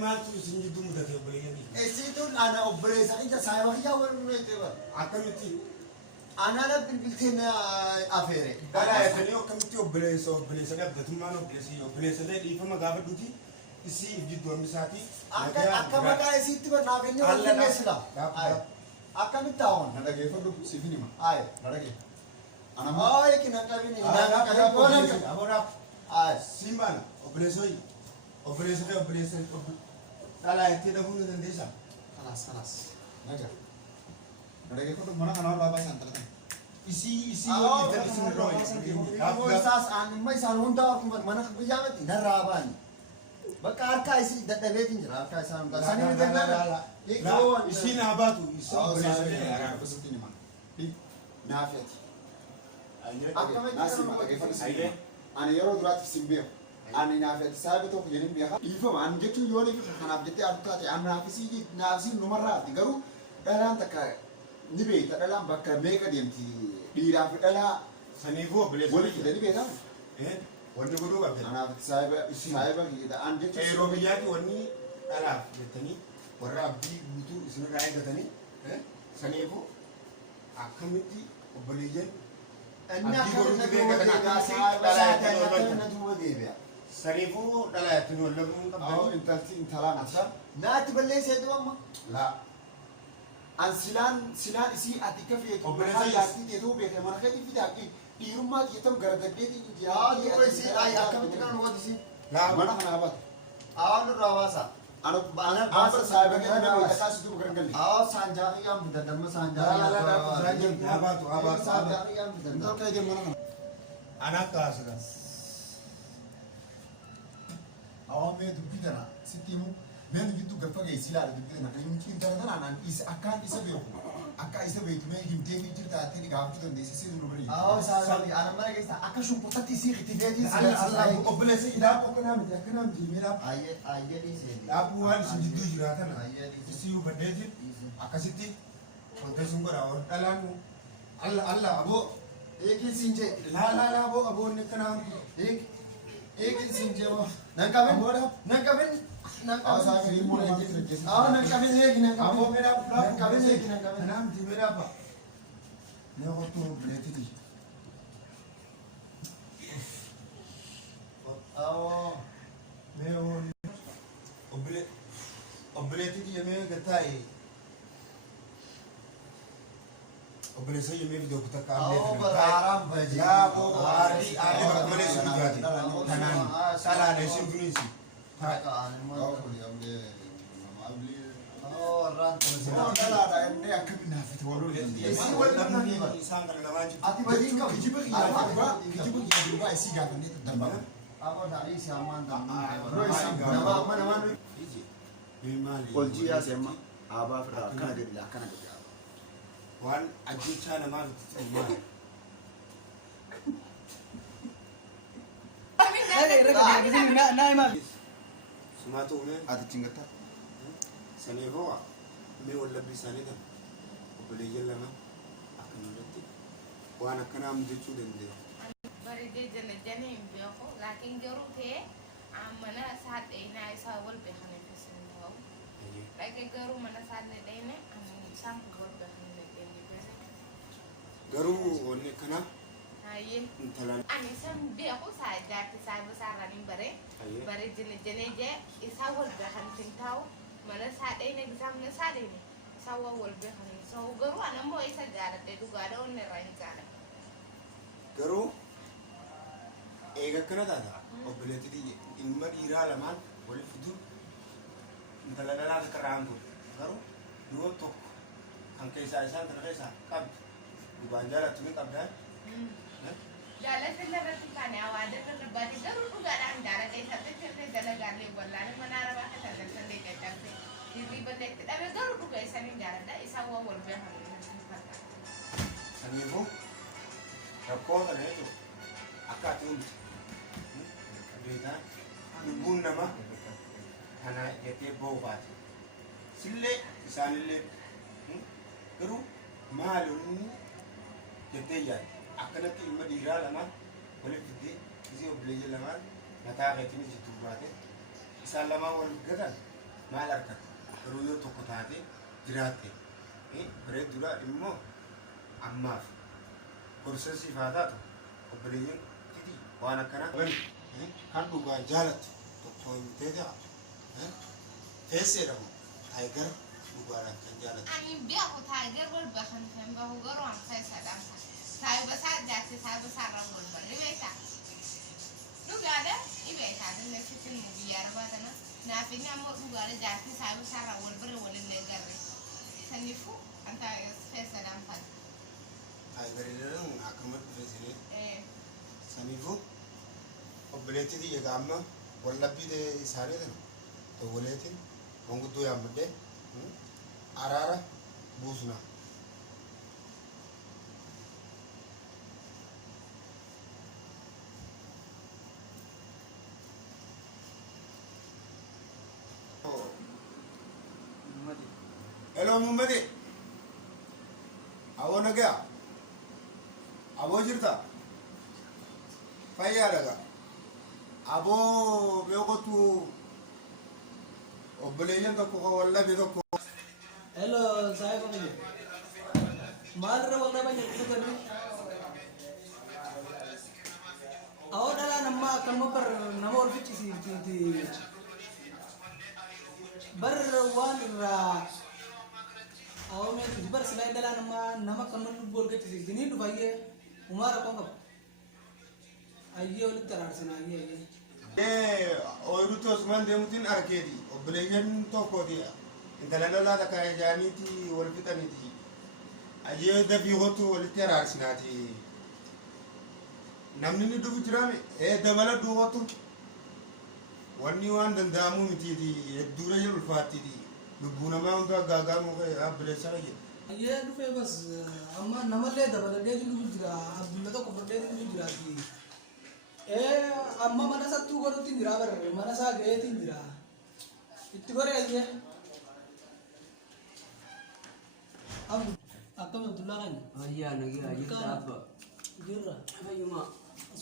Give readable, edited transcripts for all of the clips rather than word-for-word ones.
ما تسنج دوم ده كبريني. إيشيتون أنا أبرز أنت سايبك يا ورني تبى. أكملتي. أنا لا بالبلتين أفيري. لا يتنيو كمتي أبرز أنا بدأت ما أبرز ده يفهم قابل دوتي. إسي جدوا مساتي. أكا ما كان إيشي تبى نافيني ولا نسلا. أكا متاون. هذا كيف لو سيفيني ما. هذا كيف. أنا ما يمكن أكا بيني. أنا سيمان أبرزوي. أبرز ده أبرز. لا يتني ده هو ندنديسا. خلاص. نجا. هذا كيف لو منا كنا رابع سنتلا. إسي أبو إساس أنا ما يسال هون دار كم منا بيجامت نرابان. بكار كايسي ده بيتين جرا كايسي أنا ساني لا إسي ناباتو إسي أنا بس تيني ما. دي نافيتي. ناسي ما كيف لو أنا يرو درات في سيمبيو. أنا نافيت سابتو ينين بيها. يفهم أنا جت يوني في خنا بدي أركض أنا نافسي نافسي نمرة تقولوا دلان تكا نبي تدلان بكا ميكا ديمتي ديرا في دلا سنيفو أبرز. ولي كده نبي ده. wanni guduu qabdi. Anaaf saayiba hidha aan jechuun. Yeroo biyyaatti wanni dhalaaf jettanii warra abdii guutuu isinirraa eeggatanii saniifuu akkamitti obboleeyyan abdii godhuutti beekatan akkamitti dhalaa saniifuu dhalaa ittiin wallabuu qabdanii. Intalaa mata. Naatti balleessee du'amma. Laa. An silaan isii ati kafeetu. Obboleessa yaatti teetuu beekama mana keetii fidaa dhiirummaa jeetam gara gaddeetiin Yaani oisi ay akkamitti kan wadisi. mana kana habata. Awan rawasa. Ana babar saayiba kana beekata kaasitu gargalli. Aw sanjari yang bidadama sanjari. Sanjari yang bidadama. Intal kaya dia mana kana. Anak kaasira. Awan me dubbi kana sittimu me dubbi tu gafa gay sila dubbi kana kan yumkin tara anan is akan isa beeku. Akka isa beeku me himtee fi jirta ati gaaftu dandeesse sirri nu bari. Aw sanjari ana mana keessa akka shumputatti isi ittifeeti. Allah obboleessa idaa boqonaa miti akkanaa miti miidhaa. Ayye dhiise. Dhaabuu waan isin jidduu jiraatan isiyuu baddeetiin akkasitti wanta sun godha dhalaan Allah aboo Eekin sinje. laa aboo inni akkanaa Eekin sinje wa. Nankabin. Nankabin. Aw saa kiri mu na jitu jesi. Aw nankabin eekin nankabin. aboo miidhaa Nankabin eekin nankabin. kanaa miti miidhaa ba mee kottu obboleettiti Aw. mee obboleettiti yemee gattaa'e obboleessa yemee fidoo kutakka Aw baraaraan baji. yaa boo aarri bakka malee si dhugaati kanaan salaadha isin duniinsi Aw kuli amde amli. Oh ranta Aw dalaadha inni akka binaafite waluu Isi wal dhabnanii bara. isaan kana lamaan jiru Ati badii qabu. Kijiba kiyya durbaa isii gaafannee dambaa. Ako dari si aman Nama Polji ya sema aba fra kana de la kana de. waan ajjechaa namaa tuttuumaa sumaatu umee ati cingata. saniifoo mee wallabbii isaanii tan obboleeyyan lama akkanarratti waan akkanaa mudachuu danda'e. bareedee jala hin beeku laakiin garuu ta'e mana isaa dheenaa isaa wal beekanii keessa hin ta'u. Dhaqee garuu mana isaa dheenee isaan kun wal beekanii garuu wanni akkanaa Hayyee. intalaan Ani isaan beeku isaa jaarti isaa isaarraan hin bare jala jee isaa wal beekanii hin ta'u mana isaa dheenee isaa mana isaa dheenee isaa wal beekanii ta'u garuu ani ammoo isa jaaladhee dhugaadha onni irraa hin jaaladhe. garuu eega akkana taata obboleettiti ilma dhiiraa lamaan wal fiduun intala dhalaa akka ra'an godhu garuu yoo tokko kan keessaa isaan kana keessaa qabdu dhugaan jaalattu ni qabdaa. Jaalala irratti kan hawaasa irratti garuu dhugaadhaan jaalala isaatti firree dalagaalee wallaan mana arabaa kan daldallee qaqqabde hirriiballee itti dhabe garuu dhuga isaanii jaalala isaan waan wal beekan Saniifuu rakkoo kana jechuudha akka ati hundi beekaa lubbuun namaa kana jettee ba'uu baate sillee isaanillee garuu maali inni jettee yaadde akkanatti ilma dhiiraa lamaan waliif fiddee isii obboleeyyan lamaan mataa keetiinis jidduu baate isaan lamaan wal gatan maal argata garuu yoo tokko taate jiraatte bareedduudha immoo ammaaf gorsasiif haa taatu obboleeyyan titi waan akkana kan dhugaa jaalatu tokko hin teetea feesseedhamu taayigar dhugaadhaan kan jaalatu. Ani beeku taayigar wal bahan kan bahu garuu an feessadhaan saayibasaa jaarte saayibasaarraan wal barre beektaa. Dhugaadha dhibeetaa dinne sitti biyya arbaa kana naafinni ammoo dhugaadha jaarte saayibasaarraan wal barre walillee garre. Saniifuu an feessadhaan fadha. Taayigariidhaan akkamatti feessinee saniifuu obboleettii xiyya gaamma wallabbii isaanii tan tawwaleetiin manguddoo yaammadhee araara buusna. Hello Muhammadi. Awoo nagaa. Aboo jirta? Fayyaadhaga. Aboo beekotu obboleeyyan tokko kan wallabe tokko. Hello, saya kok ini. Maalirra wal dhaban jedhu awoo dhalaa namaa akkanuma bar nama ol ficcisiiftuuti bar waan irraa awoo meetuuti bar silaa dhalaa namaa nama akkanuma lubbuu ol ficcisiifti ni dhufayyee umaara qoon qaba ayyee walitti araarsina ayyee Ooyiruutti Osman deemuutiin arkeeti obboleeyyan tokkooti intala lolaa takka jaaniiti wal fixaniiti ayyee dafii hotu walitti araarsinaati namni ni dhufu jiraame dabala duuwwatu wanni waan danda'amuu mitiiti hedduudha jedhu ulfaattiiti lubbuu namaa hundaa gaagaamuu abbileessa jedhu. ayyee dhufee bas amma namallee dabaladee dhufu jira abdulla tokko fudhadhee dhufu jiraati. Amma mana sattuu godhutti jira barre mana isaa ga'eetti jira itti gore ayyee akkam Abdullaa kan ayyaa nagaa jirta abba jirra fayyuma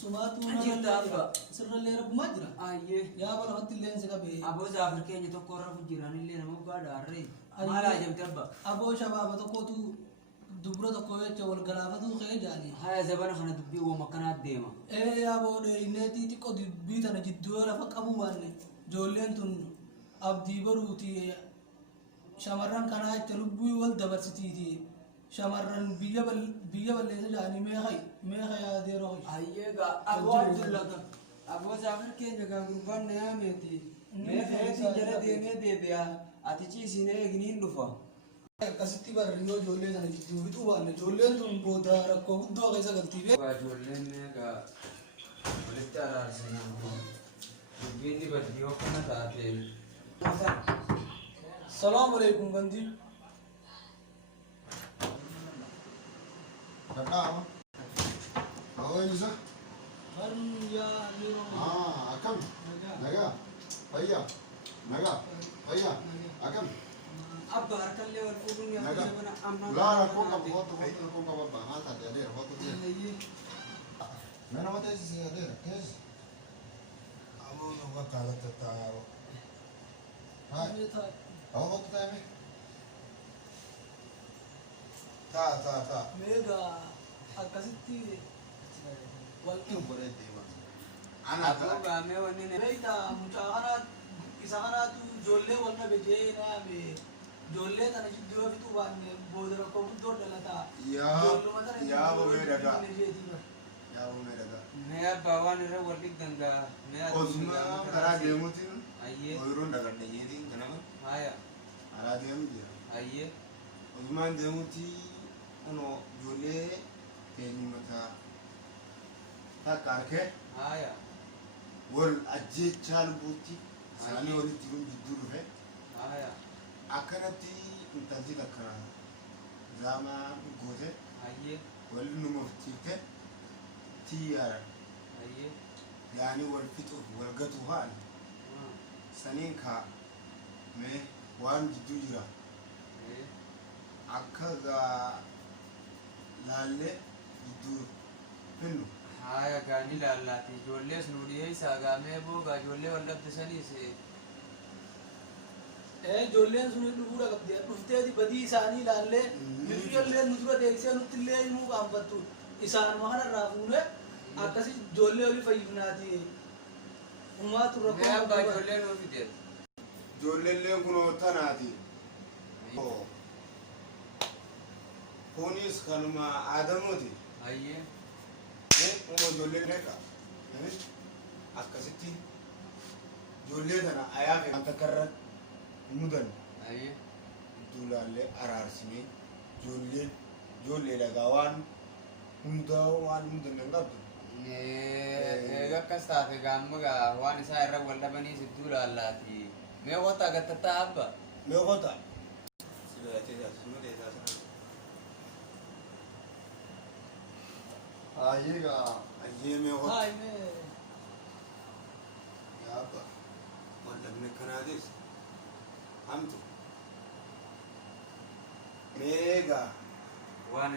sumaatu jirta abba sirrallee rabbumaa jira ayyee yaa bara hatti illee si qabee aboo zaafir keenya tokko irra jiran illee nama gaadha harree maal ajabte abba aboo shabaaba tokkotu dubra tokko jecha wal galaafatu kee jaani haya zabana kana dubbii uuma akkanaat deema aboo dheerinneetii xiqqoo dubbii tana jidduu lafa qabu waanne ijoolleen tun abdii baruuti shamarran kanaa jecha lubbii wal dabarsitiiti shamarran biyya balleessa jaanii meeqa yaadeeroo ayyee gaa aboo abdullata aboo zaafir keenya gaa gurbaan na yaameeti meeqeetii jala deemee deebi'a ati ciisinee eegniin dhufa akkasitti barri yoo ijoollee sana jidduu fixuu baanne ijoolleen tun booda rakkoo guddoo keessa galtii gaa ijoolleen meeqa walitti araarsinaan dubbiin dibaddi yoo kana taate salaamu alaikum bandi Kakak, awak Elisa? barn yaa niro Akam, naga, Fayya, naga, Fayya, akam, abba harkallee wal fuudhuun yaa naga. zabana amma Lara kau kau apa? Hal tak ada, foto dia. ayyee Mana mata isi ada, kes. Aboo nuka taagatataa Hai, awak foto tak ada? taa meega akkasitti wal Boleh dia. ana aboo gaamee wanni ne beeyta mucaa kanaa isa kanaatu ijoollee wal dhabe jee naame ijoollee tana jidduu yoo fixuu baanne booda rakkoo guddoo dhalataa yaa bobee dagaa yaa bobee dagaa mee abbaa waan irra wal dhigdan gaa mee osuma karaa deemuutiin ayyee ooyiruun dagadhanyeetiin kanama haya karaa deemu jira ayyee osumaan deemuutii kunoo ijoollee eenyumataa takka arkee haya wal ajjeechaa lubbuutti isaanii walitti jiruun jidduu dhufe haya akkanatti intalti takka zaamaa goote ayyee walli nu moftiifte tiyyaaran ayyee yaanii wal fixuuf wal gatuu haan saniin kaa mee waan jidduu jira akka gaa laallee jidduu finnu Haya gani lallaati ijoollees nu dhiyeessaa gaamee booga ijoollee wallabdisaniis ijoolleen sun dhufuudha qabdi dhufteeti badii isaanii ilaallee nuti ijoolleen nu dura deebisee nutti illee himuu qaanfattu isaan kanarraa fuune akkasi ijoollee olii fayyifnaati uumaatu mee abbaa ijoollee nuu fideet Ijoolleen kunoo tanaati. Kunis kanuma aadamuuti. hayyee Uma ijoollee beeka. Akkasitti ijoollee tana ayaa fi wanta karra mudan hayyee duulaallee araarsinee ijoollee dhagaa waan hundaa waan mudan hin qabdu. eega akkas taate gaammagaa waan isaa irra wal dhabanii sidduu laallaati mee qotaa gattataa abba Mee qota. Ayeega. Ayyee mee qota. haime Yaabba. Wallabni kanaatis hamtu. Meegaa. waan